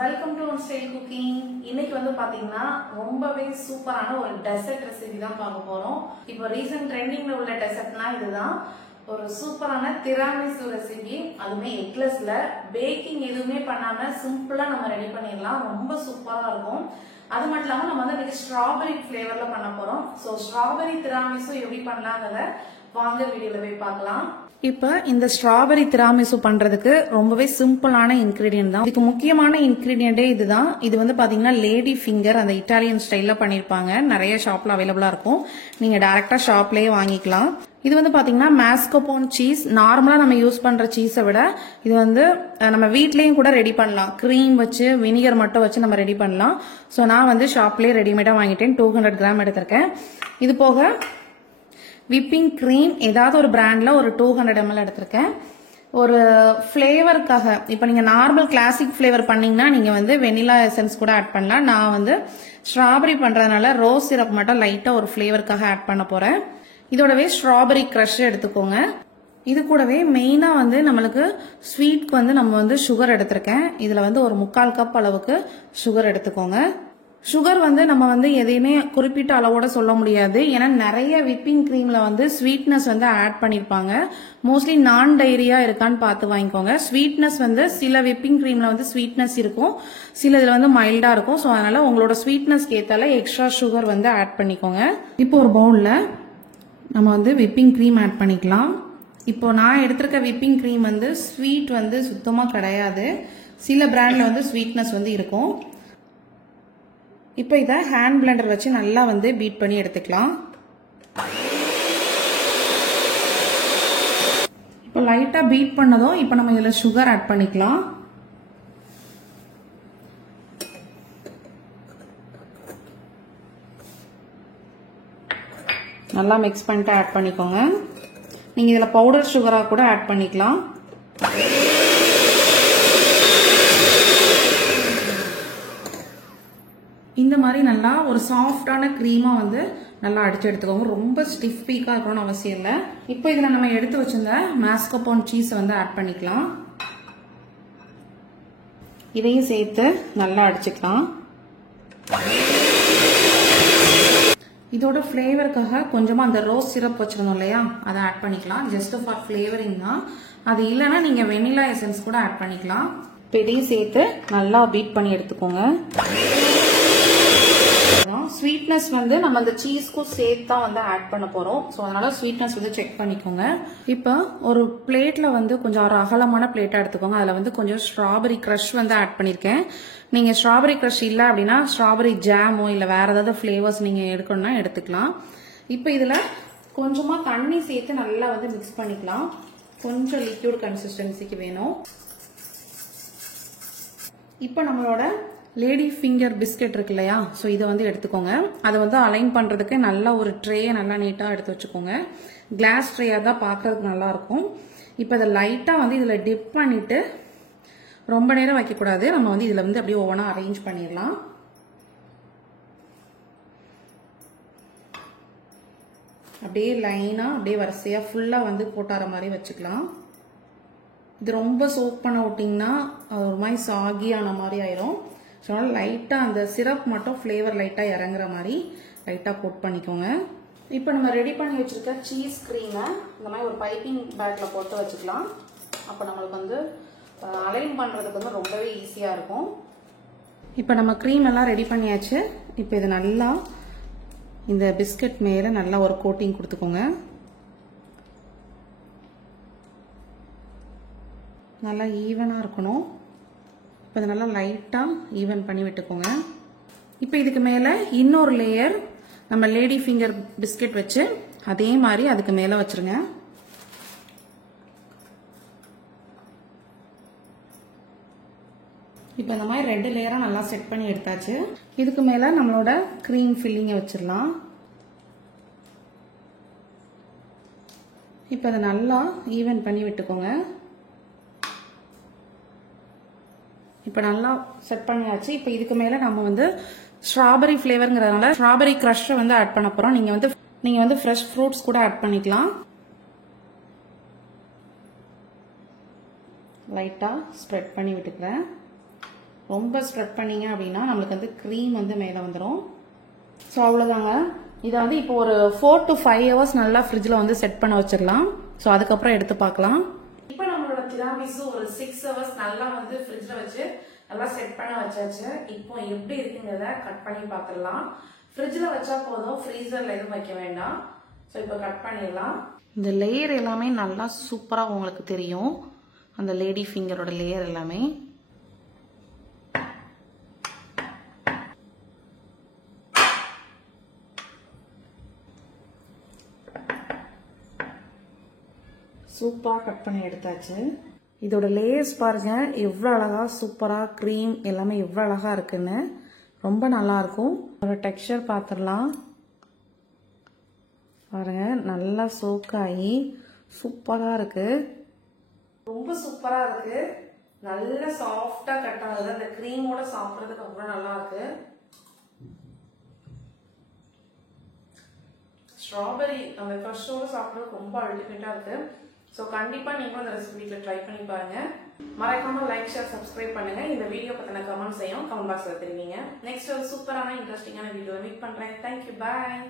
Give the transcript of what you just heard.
Welcome to one style cooking. இன்னைக்கு வந்து பாத்தீங்கன்னா ரொம்பவே சூப்பரான ஒரு டெசர்ட் ரெசிபி தான் பார்க்க போறோம். இப்போ ரீசன்ட் ட்ரெண்டிங்ல உள்ள டெசர்ட்னா இதுதான். ஒரு சூப்பரான திராமிசு ரெசிபி, அதுவுமே எக்லெஸ்ல பேக்கிங் எதுவுமே பண்ணாம சிம்பிளா நம்ம ரெடி பண்ணிடலாம். ரொம்ப சூப்பரா இருக்கும். அது மட்டும் இல்லாம நம்ம வந்து ஸ்ட்ராபெரி ஃபிளேவர்ல பண்ண போறோம். ஸோ ஸ்ட்ராபெரி திராமிசு எப்படி பண்ணலாங்கிறத வாங்க வீடியோல போய் பார்க்கலாம். இப்ப இந்த ஸ்ட்ராபெரி திராமிசு பண்றதுக்கு ரொம்பவே சிம்பிளான இன்கிரீடியன்ட் தான். இதுக்கு முக்கியமான இன்கிரீடியன்டே இதுதான். இது வந்து பாத்தீங்கன்னா லேடி ஃபிங்கர், அந்த இட்டாலியன் ஸ்டைல்ல பண்ணிருப்பாங்க. நிறைய ஷாப்ல அவைலபிளா இருக்கும். நீங்க டைரக்டா ஷாப்லயே வாங்கிக்கலாம். இது வந்து பாத்தீங்கன்னா மாஸ்கோபோன் சீஸ். நார்மலா நம்ம யூஸ் பண்ற சீஸை விட இது வந்து நம்ம வீட்லயும் கூட ரெடி பண்ணலாம். கிரீம் வச்சு வினிகர் மட்டும் வச்சு நம்ம ரெடி பண்ணலாம். ஸோ நான் வந்து ஷாப்லயே ரெடிமேடா வாங்கிட்டேன். 200 கிராம் எடுத்திருக்கேன். இது போக விப்பிங் கிரீம் ஏதாவது ஒரு பிராண்ட்ல ஒரு 200 ml எடுத்திருக்கேன். ஒரு ஃபிளேவருக்காக இப்போ நீங்க நார்மல் கிளாசிக் ஃபிளேவர் பண்ணீங்கன்னா நீங்க வந்து வெனிலா எசன்ஸ் கூட ஆட் பண்ணலாம். நான் வந்து ஸ்ட்ராபெரி பண்றதுனால ரோஸ் சிரப் மட்டும் லைட்டா ஒரு ஃபிளேவருக்காக ஆட் பண்ண போறேன். இதோடவே ஸ்ட்ராபெரி கிரஷ் எடுத்துக்கோங்க. இது கூடவே மெயினா வந்து நம்மளுக்கு ஸ்வீட்க்கு வந்து நம்ம வந்து சுகர் எடுத்திருக்கேன். இதுல வந்து ஒரு 3/4 கப் அளவுக்கு சுகர் எடுத்துக்கோங்க. சுகர் வந்து நம்ம வந்து எதையுமே குறிப்பிட்ட அளவோட சொல்ல முடியாது. ஏன்னா நிறைய விப்பிங் கிரீம்ல வந்து ஸ்வீட்னஸ் வந்து ஆட் பண்ணிருப்பாங்க. மோஸ்ட்லி நான் டைரியா இருக்கான்னு பார்த்து வாங்கிக்கோங்க. ஸ்வீட்னஸ் வந்து சில விப்பிங் கிரீம்ல வந்து ஸ்வீட்னஸ் இருக்கும், சில இதுல வந்து மைல்டா இருக்கும். ஸோ அதனால உங்களோட ஸ்வீட்னஸ்க்கு ஏத்தால எக்ஸ்ட்ரா சுகர் வந்து ஆட் பண்ணிக்கோங்க. இப்போ ஒரு பவுல்ல நம்ம வந்து விப்பிங் கிரீம் ஆட் பண்ணிக்கலாம். இப்போ நான் எடுத்திருக்க விப்பிங் கிரீம் வந்து ஸ்வீட் வந்து சுத்தமா கிடையாது. சில பிராண்ட்ல வந்து ஸ்வீட்னஸ் வந்து இருக்கும். இப்போ இதை ஹேண்ட் பிளெண்டர் வச்சு நல்லா வந்து பீட் பண்ணி எடுத்துக்கலாம். இப்போ லைட்டா பீட் பண்ணதும் இப்போ நம்ம இதுல சுகர் ஆட் பண்ணிக்கலாம். நல்லா மிக்ஸ் பண்ணிட்டு ஆட் பண்ணிக்கோங்க. நீங்க இதுல பவுடர் சுகரா கூட ஆட் பண்ணிக்கலாம். இந்த மாதிரி நல்லா ஒரு சாஃப்டான கிரீமா வந்து நல்லா அடிச்சு எடுத்துக்கோங்க. ரொம்ப ஸ்டிஃப் பீக்கா இருக்கணும்னு அவசியம் இல்லை. இப்போ இதுல நம்ம எடுத்து வச்சிருந்த மாஸ்கோபோன் சீஸ் வந்து ஆட் பண்ணிக்கலாம். இதையும் சேர்த்து நல்லா அடிச்சுக்கலாம். இதோட ஃபிளேவருக்காக கொஞ்சமா அந்த ரோஸ் சிரப் வச்சிருந்தோம் இல்லையா, அதை ஆட் பண்ணிக்கலாம். ஜஸ்ட் ஃபார் ஃபிளேவரிங் தான். அது இல்லைன்னா நீங்க வெனிலா எசன்ஸ் கூட ஆட் பண்ணிக்கலாம். இதையும் சேர்த்து நல்லா பீட் பண்ணி எடுத்துக்கோங்க. ஸ்வீட்னஸ் வந்து நம்ம அந்த சீஸ்க்கும் சேர்த்து தான் வந்து ஆட் பண்ண போறோம். ஸோ அதனால ஸ்வீட்னஸ் வந்து செக் பண்ணிக்கோங்க. இப்போ ஒரு பிளேட்ல வந்து கொஞ்சம் ஒரு அகலமான பிளேட்டா எடுத்துக்கோங்க. அதுல வந்து கொஞ்சம் ஸ்ட்ராபெரி கிரஷ் வந்து ஆட் பண்ணிருக்கேன். நீங்க ஸ்ட்ராபெரி கிரஷ் இல்லை அப்படின்னா ஸ்ட்ராபெரி ஜாமோ இல்லை வேற ஏதாவது ஃபிளேவர்ஸ் நீங்க எடுக்கணும்னா எடுத்துக்கலாம். இப்போ இதுல கொஞ்சமா தண்ணி சேர்த்து நல்லா வந்து மிக்ஸ் பண்ணிக்கலாம். கொஞ்சம் லிக்யூட் கன்சிஸ்டன்சிக்கு வேணும். இப்போ நம்மளோட லேடி ஃபிங்கர் பிஸ்கெட் இருக்கு இல்லையா, ஸோ இதை வந்து எடுத்துக்கோங்க. அதை வந்து அலைன் பண்றதுக்கு நல்லா ஒரு ட்ரேயை நல்லா நீட்டாக எடுத்து வச்சுக்கோங்க. கிளாஸ் ட்ரேயாக தான் பார்க்கறதுக்கு நல்லா இருக்கும். இப்போ அதை லைட்டாக வந்து இதில் டிப் பண்ணிட்டு ரொம்ப நேரம் வைக்கக்கூடாது. நம்ம வந்து இதில் வந்து அப்படியே ஒவ்வொன்றா அரேஞ்ச் பண்ணிடலாம். அப்படியே லைனாக அப்படியே வரிசையாக ஃபுல்லாக வந்து போட்டார மாதிரி வச்சுக்கலாம். இது ரொம்ப சோக் பண்ண விட்டிங்கன்னா ஒரு மாதிரி சாகியான மாதிரி ஆயிரும். ஸோ அதனால லைட்டாக அந்த சிரப் மட்டும் ஃப்ளேவர் லைட்டாக இறங்குற மாதிரி லைட்டாக கோட் பண்ணிக்கோங்க. இப்போ நம்ம ரெடி பண்ணி வச்சிருக்க சீஸ் க்ரீமை இந்த மாதிரி ஒரு பைப்பிங் பேக்கில் போட்டு வச்சுக்கலாம். அப்போ நம்மளுக்கு வந்து அலைன் பண்ணுறதுக்கு வந்து ரொம்பவே ஈஸியாக இருக்கும். இப்போ நம்ம க்ரீம் எல்லாம் ரெடி பண்ணியாச்சு. இப்போ இது நல்லா இந்த பிஸ்கட் மேலே நல்லா ஒரு கோட்டிங் கொடுத்துக்கோங்க. நல்லா ஈவனாக இருக்கணும். இப்போ இதை நல்லா லைட்டாக ஈவன் பண்ணி விட்டுக்கோங்க. இப்போ இதுக்கு மேலே இன்னொரு லேயர் நம்ம லேடி ஃபிங்கர் பிஸ்கெட் வச்சு அதே மாதிரி அதுக்கு மேலே வச்சிருங்க. இப்போ இந்த மாதிரி 2 லேயராக நல்லா செட் பண்ணி எடுத்தாச்சு. இதுக்கு மேலே நம்மளோட க்ரீம் ஃபில்லிங்கை வச்சிடலாம். இப்போ அதை நல்லா ஈவன் பண்ணி விட்டுக்கோங்க. இப்போ நல்லா செட் பண்ணியாச்சு. இப்போ இதுக்கு மேலே நம்ம வந்து ஸ்ட்ராபெரி ஃபிளேவருங்கிறதுனால ஸ்ட்ராபெரி கிரஷை வந்து ஆட் பண்ண போகிறோம். நீங்கள் வந்து ஃப்ரெஷ் ஃப்ரூட்ஸ் கூட ஆட் பண்ணிக்கலாம். லைட்டாக ஸ்ப்ரெட் பண்ணி விட்டுக்கிறேன். ரொம்ப ஸ்ப்ரெட் பண்ணீங்க அப்படின்னா நம்மளுக்கு வந்து க்ரீம் வந்து மேலே வந்துடும். ஸோ அவ்வளோதாங்க. இதை வந்து இப்போ ஒரு 4 to 5 hours நல்லா ஃப்ரிட்ஜில் வந்து செட் பண்ண வச்சிடலாம். ஸோ அதுக்கப்புறம் எடுத்து பார்க்கலாம். இப்போ நம்மளோட திராமிசு ஒரு 6 hours நல்லா வந்து ஃப்ரிட்ஜில் வச்சு நல்லா செட் பண்ண வச்சாச்சு. இப்போ எப்படி இருக்குங்கிறத கட் பண்ணி பார்த்துடலாம். ஃப்ரிட்ஜில் வச்சா போதும், ஃப்ரீசரில் எதுவும் வைக்க வேண்டாம். ஸோ இப்போ கட் பண்ணிடலாம். இந்த லேயர் எல்லாமே நல்லா சூப்பராக உங்களுக்கு தெரியும், அந்த லேடி ஃபிங்கரோட லேயர் எல்லாமே. சூப்பராக கட் பண்ணி எடுத்தாச்சு. இதோட லேயர்ஸ் பாருங்க எவ்வளோ அழகா சூப்பராக க்ரீம் எல்லாமே எவ்வளோ அழகா இருக்குன்னு, ரொம்ப நல்லா இருக்கும். அதோட டெக்ஸ்சர் பார்த்துடலாம் பாருங்க, நல்லா சோக்காகி சூப்பராக இருக்கு, ரொம்ப சூப்பராக இருக்கு. நல்ல சாஃப்டாக கட் ஆகுது, அந்த க்ரீமோட சாப்பிட்றதுக்கு அவ்வளோ நல்லா இருக்கு. ஸ்ட்ராபெரி அந்த ஃப்ரெஷ்ஷோட சாப்பிட்றதுக்கு ரொம்ப அல்டிமேட்டாக இருக்கு. ஸோ கண்டிப்பாக நீங்களும் அந்த ரெசிபி வீட்டில் ட்ரை பண்ணி பாருங்க. மறக்காம லைக், ஷேர், சப்ஸ்கிரைப் பண்ணுங்க. இந்த வீடியோ பற்றின கமெண்ட் செய்யும் கமெண்ட் பாக்ஸில் தெரிவிங்க. நெக்ஸ்ட் ஒரு சூப்பரான இன்ட்ரெஸ்டிங்கான வீடியோவை மீட் பண்ணுறேன். தேங்க்யூ, பாய்.